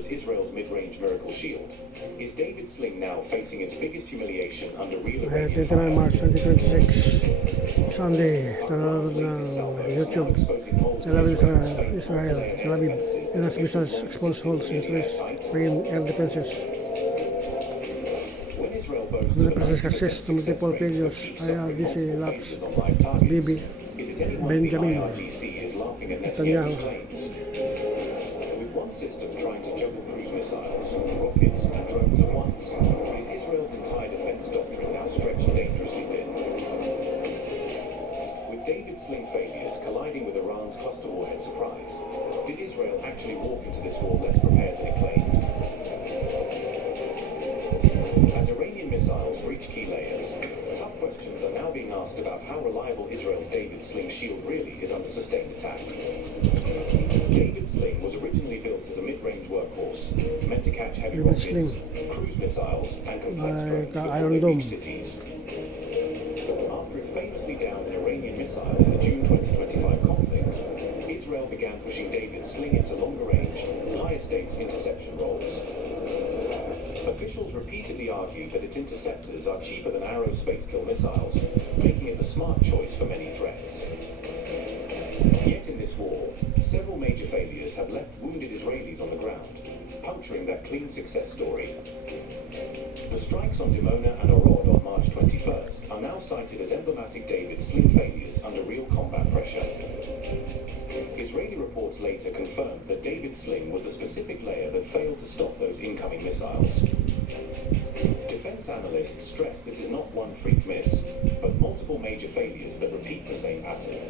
as Israel's mid-range miracle shield. Is David Sling now facing its biggest humiliation under real Iranian 29 March fire? 2026, Sunday, nanonood ng YouTube. Tel Aviv, Israel. Tel Aviv, Iran's missiles expose holes in Israel's main air defenses. When Israel boasts The of a president 90% assists to multiple success rate failures. for key IRGC subcomponent laps. failures on live targets, Bibi, is it any wonder the Benjamin IRGC is laughing at Netanyahu. Netanyahu's claims? With one system trying to juggle cruise missiles, rockets, and drones at once, is Israel's entire defense doctrine now stretched dangerously thin? With David Sling failures colliding with Iran's cluster warhead surprise, did Israel actually walk into this war less prepared than it claimed? As Iranian missiles breach key layers, tough questions are now being asked about how reliable Israel's David Sling shield really is under sustained attack. David Sling was originally built as a mid-range workhorse, meant to catch heavy David rockets, Sling. cruise missiles, and complex Like, drones before Iron they Dome. reach cities. After it famously downed an Iranian missile in the June 2025 conflict, Israel began pushing David Sling into longer-range, higher-stakes interception roles. Officials repeatedly argue that its interceptors are cheaper than Arrow space-kill missiles, making it the smart choice for many threats. Yet in this war, several major failures have left wounded Israelis on the ground, puncturing that clean success story. The strikes on Dimona and Arod on March 21st are now cited as emblematic David Sling failures under real combat pressure. Israeli reports later confirmed that David Sling was the specific layer that failed to stop those incoming missiles. Defense analysts stress this is not one freak miss, but multiple major failures that repeat the same pattern.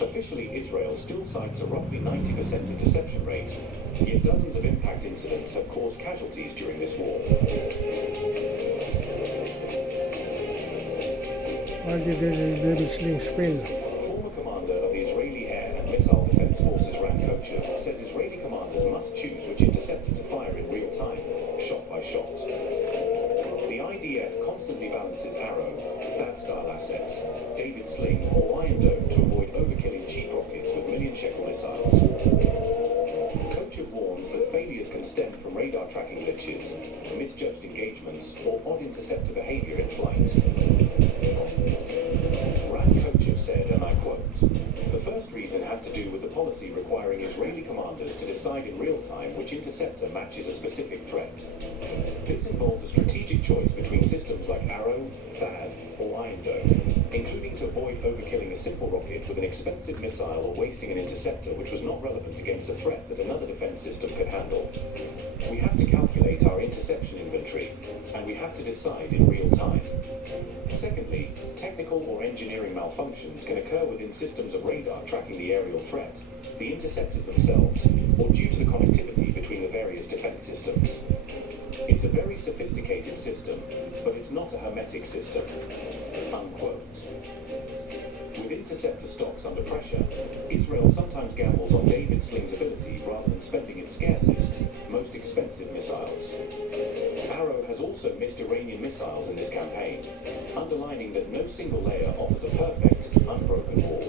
Officially, Israel still cites a roughly 90% interception rate, yet dozens of impact incidents have caused casualties during this war. Why did David Sling fail? Former commander of the Israeli Air and Missile Defense Forces, Ran Kocher, says Israeli commanders must choose which interceptor to fire in real time, shot by shot. The IDF constantly balances Arrow, THAAD-style assets, David Sling, or Iron Dome to avoid overkilling cheap rockets with million-shekel missiles. Kocher warns that failures can stem from radar tracking glitches, misjudged engagements, or odd interceptor behavior in flight. Ran Kocher said, and I quote, "The first reason has to do with the policy requiring Israeli commanders to decide in real time which interceptor matches a specific threat. This involves a strategic choice between systems like Arrow, THAAD, or Iron Dome, including to avoid overkilling a simple rocket with an expensive missile or wasting an interceptor which was not relevant against a threat that another defense system could handle. We have to calculate our interception inventory, and we have to decide in real time. Secondly, technical or engineering malfunctions can occur within systems of radar tracking the aerial threat, the interceptors themselves, or due to the connectivity between the various defense systems. It's a very sophisticated system, but it's not a hermetic system." Unquote. With interceptor stocks under pressure, Israel sometimes gambles on David Sling's ability rather than spending its scarcest, most expensive missiles. Arrow has also missed Iranian missiles in this campaign, underlining that no single layer offers a perfect, unbroken wall.